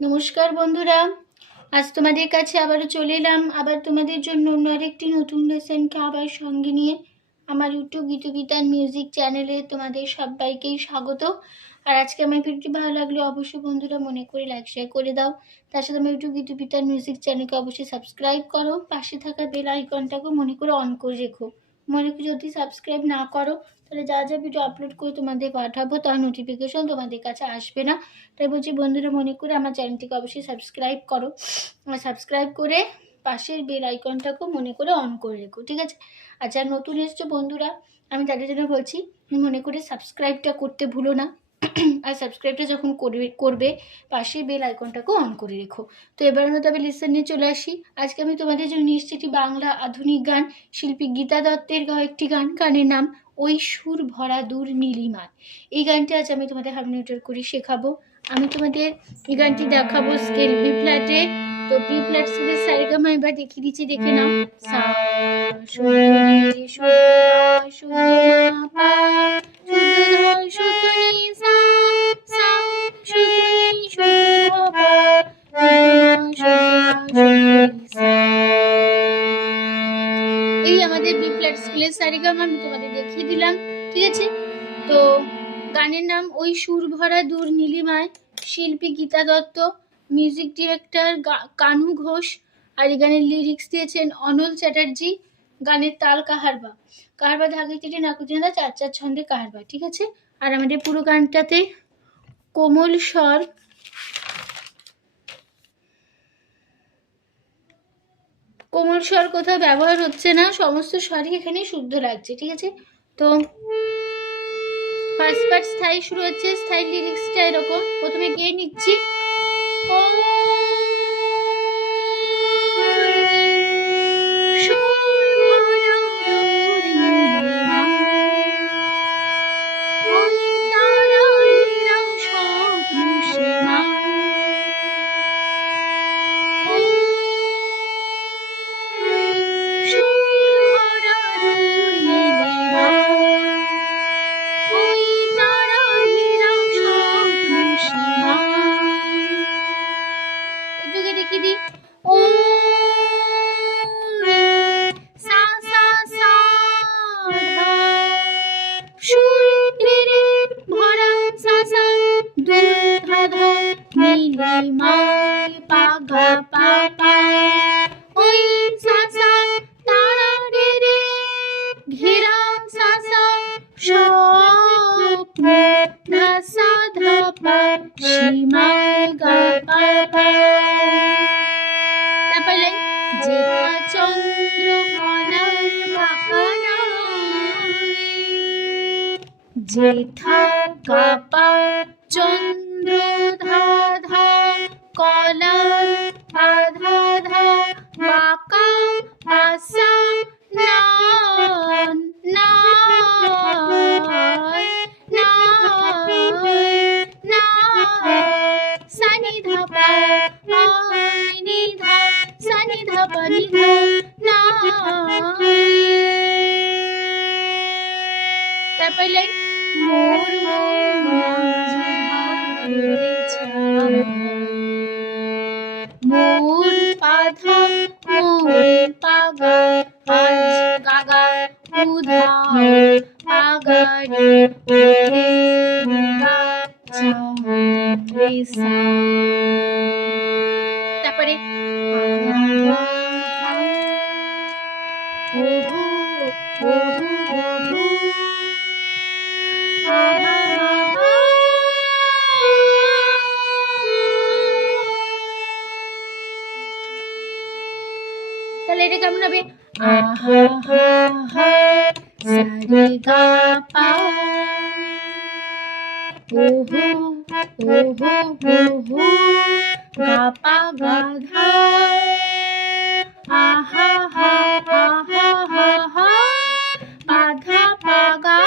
নমস্কার বন্ধুরা, আজ তোমাদের কাছে আবারও চলে এলাম আবার তোমাদের জন্য অন্য আরেকটি নতুন লেসনকে আবার সঙ্গে নিয়ে। আমার ইউটিউব গীতবিতান মিউজিক চ্যানেলে তোমাদের সবাইকেই স্বাগত। আর আজকে আমার ভিডিওটি ভালো লাগলে অবশ্যই বন্ধুরা মনে করে লাইক শেয়ার করে দাও। তার সাথে আমার ইউটিউব গীতবিতান মিউজিক চ্যানেলকে অবশ্যই সাবস্ক্রাইব করো, পাশে থাকা বেল আইকনটাকেও মনে করে অন করে রেখো। মনে করে যদি সাবস্ক্রাইব না করো তাহলে যা যা ভিডিও আপলোড করে তোমাদের পাঠাবো তার নোটিফিকেশন তোমাদের কাছে আসবে না। তাই বলছি বন্ধুরা মনে করে আমার চ্যানেলটিকে অবশ্যই সাবস্ক্রাইব করো, আর সাবস্ক্রাইব করে পাশের বেল আইকনটাকেও মনে করে অন করে রেখো, ঠিক আছে? আর যারা নতুন এসছো বন্ধুরা, আমি তাদের জন্য বলছি মনে করে সাবস্ক্রাইবটা করতে ভুলো না। আর সাবস্ক্রাইবটা যখন করবে পাশে বেল আইকনটাকেও অন করে রেখো। তো এবার মতো আমি লিসন নিয়ে চলে আসি। আজকে আমি তোমাদের জন্য নিয়ে এসেছি একটি বাংলা আধুনিক গান, শিল্পী গীতা দত্তের গাওয়া একটি গান। গানের নাম ওই সুর ভরা দূর নীলিমায়। এই গানটি আজ আমি তোমাদের হারমোনিয়াম করে শেখাবো। আমি তোমাদের এই গানটি দেখাবো স্কেল বি ফ্ল্যাটে। তো বি ফ্ল্যাট স্কেলের সারেগামা এবার দেখিয়ে দিচ্ছি, দেখে নাও। সা শুদ্ধ নি শুদ্ধ পা শুদ্ধ ধ শুদ্ধ নি সা সা শুদ্ধ নি শুদ্ধ পা শুদ্ধ নি সা। এই আমাদের বি ফ্ল্যাট স্কেলের সারেগামা আমি তোমাদের দেখিয়ে দিলাম, ঠিক আছে? তো গানের নাম ওই সুর ভরা দূর নীলিমায়, শিল্পী গীতা দত্ত, মিউজিক ডিরেক্টর কানু ঘোষ, আর এই গানের লিরিক্স দিয়েছেন অনল চ্যাটার্জি। গানের তাল কাহারবা, কাহারবা ধাগে চিঠি নাকুচিনা চার চার ছন্দে কাহারবা, ঠিক আছে? আর আমাদের পুরো গানটাতে কোমল স্বর, কোমল স্বর কোথাও ব্যবহার হচ্ছে না, সমস্ত স্বরই এখানে শুদ্ধ লাগছে, ঠিক আছে? তো ফার্স্ট পার্ট স্থায়ী শুরু হচ্ছে, স্থায়ী লিরিক্সটা এরকম। প্রথমে গেয়ে নিচ্ছি। যেথা গাপা চন্দ্র ধা ধা কলার আধা ধা বাঁকা আসা না না না না সানি ধা পা নি ধা সানি ধা পা নি ধা না। তারপর লাইন মোর মোর পাধা মোর পাগা আজ গাগা উধা আগারে উঠে গা রে সা। তারপরে তাহলে এটা কেমন হবে? আহা হা হা সারে গা পা ওহো ওহো ওহো গা পা গা ধা আহা হা আহা হা হা পা ধা পা গা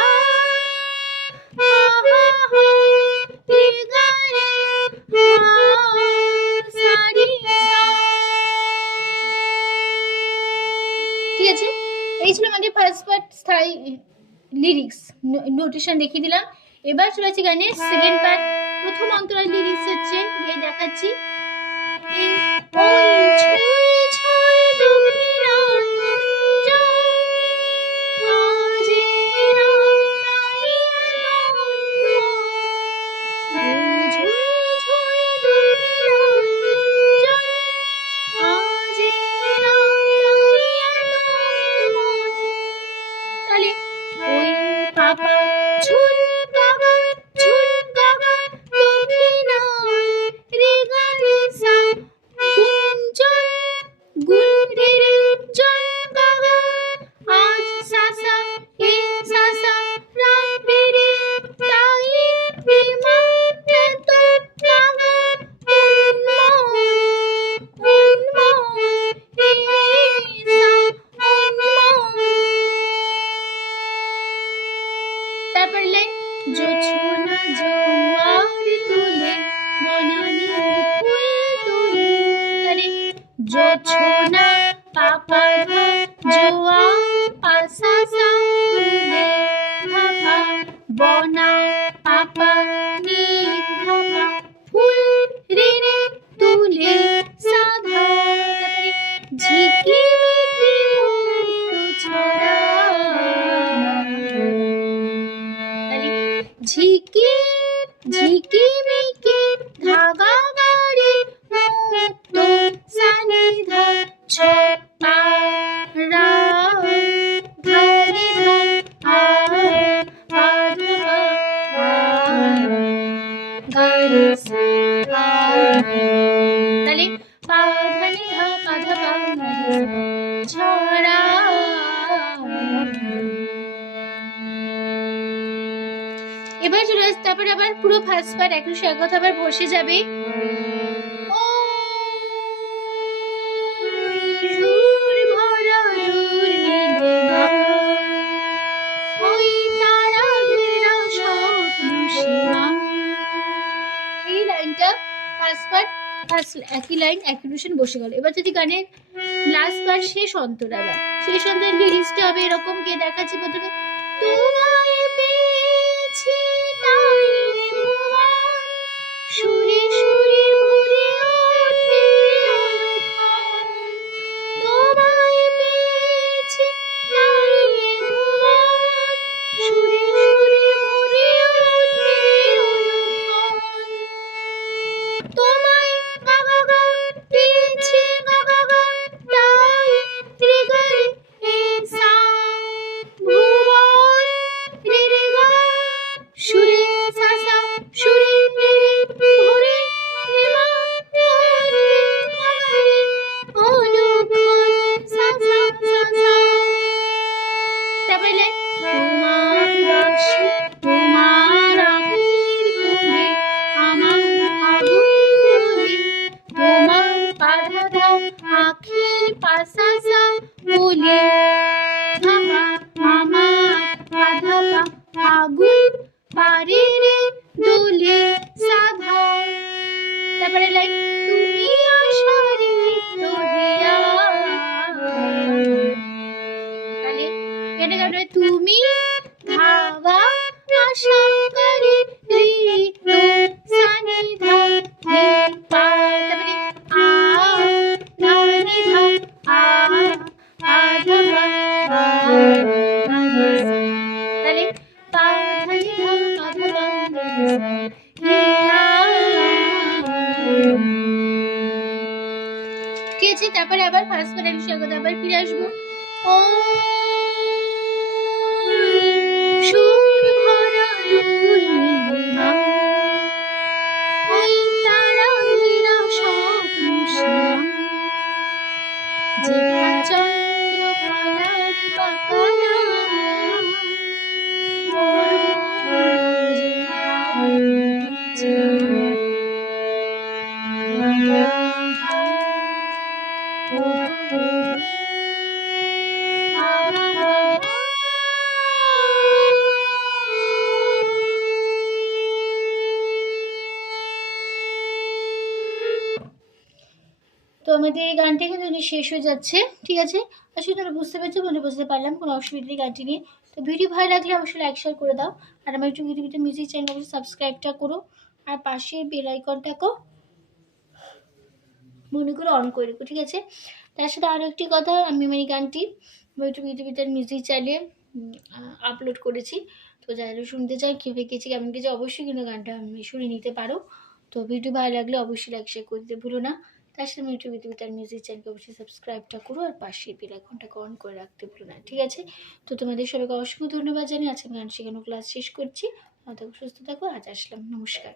আহা হা রে গা রে হা সা রে সা। ঠিক আছে, এই ছিল আমাদের ফার্স্ট পার্ট স্থায়ী লিরিক্স নোটেশন দেখিয়ে দিলাম। এবার চলে আসছে গানের সেকেন্ড পার্ট। প্রথম অন্তরাল লিরিক্স হচ্ছে, দেখাচ্ছি। ওই ছুঁয়ে ছুঁয়ে দক্ষিণাঞ্চল, আজ এর আওতায় ওই ছুঁয়ে ছুঁয়ে দক্ষিণাঞ্চল, আজ এর আওতায় তাহলে ওই পাপা ঝুল গাগা দক্ষিণায় রে গা রে সা গুঞ্জন গুল রে রে জল গাগা, আজ সা সা এ সা সা রা রে রে তাই রে মা রে তো গাগা উন্মোহন রে সা উন্মোহন। তারপর লাইন জোছনা জোয়ার তুলে বনানীর ফুল তুলে, তাহলে জোছনা পাপা ধা জোয়ার পাসা সা তুলে পাপা বনা পাপা নি ধাপা ফুল রে রে তুলে সাধা, তারপরে ঝিকিমিকি মুক্ত ছড়া, ঝিকি ঝিকিমিকি ধাগা গাড়ি মুক্ত সানিধা ছপা রা ধারে ধা আ আধা গাড়ি সা, তাহলে পা ধানি ধা পাধা পা ছড়া। এবার চলে আসছে, তারপরে আবার পুরো ফার্স্ট পার্ট একটু সে কথা আবার বসে যাবে। এই লাইনটা ফার্স্ট পার্ট একই লাইন একই টিউশন বসে গেল। এবার যদি গানের লাস্ট পার্ট শেষ অন্তর, আবার শেষ অন্তরের লিরিক্সটা হবে এরকম, কে দেখাচ্ছি প্রথমে তোমায় পেয়েছি তাই ভুবন সুরে সুরে ভরে ওঠে অনুক্ষণ, তোমায় পেয়েছি তাই ভুবন সুরে সুরে ভরে ওঠে অনুক্ষণ, তোমায় গাগা গা পেয়েছি গাগা গা তাই রে গা রে সা ভুবন রে রে গা সুরে সা সা সুরে রে রে ভরে রে মা রে গা রে অনুক্ষণ সা সা সা সা। তারপরে তোমার রসে তোমার আখির কুলে আমার আগুন জ্বলে, তোমার বাধা দাও আখির পাশা সা বলে ধাপা আমার বাধা পা আগুন পারে রে দোলে সাধা। তারপরে লাইন তুমি আশারে দহিয়া, তাহলে এটা গাবে তুমি ধাগা আশা করে ঋত সানিধা হে পা, তারপরে আ ধানি ধা আ আধা পা তাহলে পা ধানি ধা আধা পা হে আ কি আছে। তারপরে আবার ফার্স্ট পার্ট একটু স্বাগত আবার ফিরে আসবো। ও সুর ভরা দুই নীলিমা, ওই তারা ঘেরা স্বপ্ন সীমা, যেথা চন্দ্রকলার বাঁকানা তো আমাদের এই গানটা কিন্তু শেষ হয়ে যাচ্ছে, ঠিক আছে। আসলে তোমরা বুঝতে পারছো, মনে বুঝতে পারলাম, কোনো অসুবিধা নেই গানটি নিয়ে। তো ভিডিও ভালো লাগলে অবশ্যই লাইক শেয়ার করে দাও, আর আমার ইউটিউব মিউজিক চ্যানেল অবশ্যই সাবস্ক্রাইবটা করো, আর পাশে বেল আইকনটাকেও মনে করে অন করে রেখো, ঠিক আছে? তার সাথে আরও একটি কথা, আমি আমার এই গানটি ইউটিউব তার মিউজিক চ্যানেলে আপলোড করেছি। তো যারা শুনতে চায় কীভাবে গেছি কেমন গেছে অবশ্যই কিন্তু গানটা শুনে নিতে পারো। তো ভিডিও ভালো লাগলে অবশ্যই লাইক শেয়ার করে দিতে ভুলো না। তার সাথে আমি ইউটিউব তার মিউজিক চ্যানেলকে অবশ্যই সাবস্ক্রাইবটা করো আর পাশে বেল আইকনটাকে অন করে রাখতে ভুলো না, ঠিক আছে? তো তোমাদের সবাইকে অসংখ্য ধন্যবাদ জানিয়ে আজকে গান শেখানো ক্লাস শেষ করছি। ভালো থাকো, সুস্থ থাকো, আজ আসলাম, নমস্কার।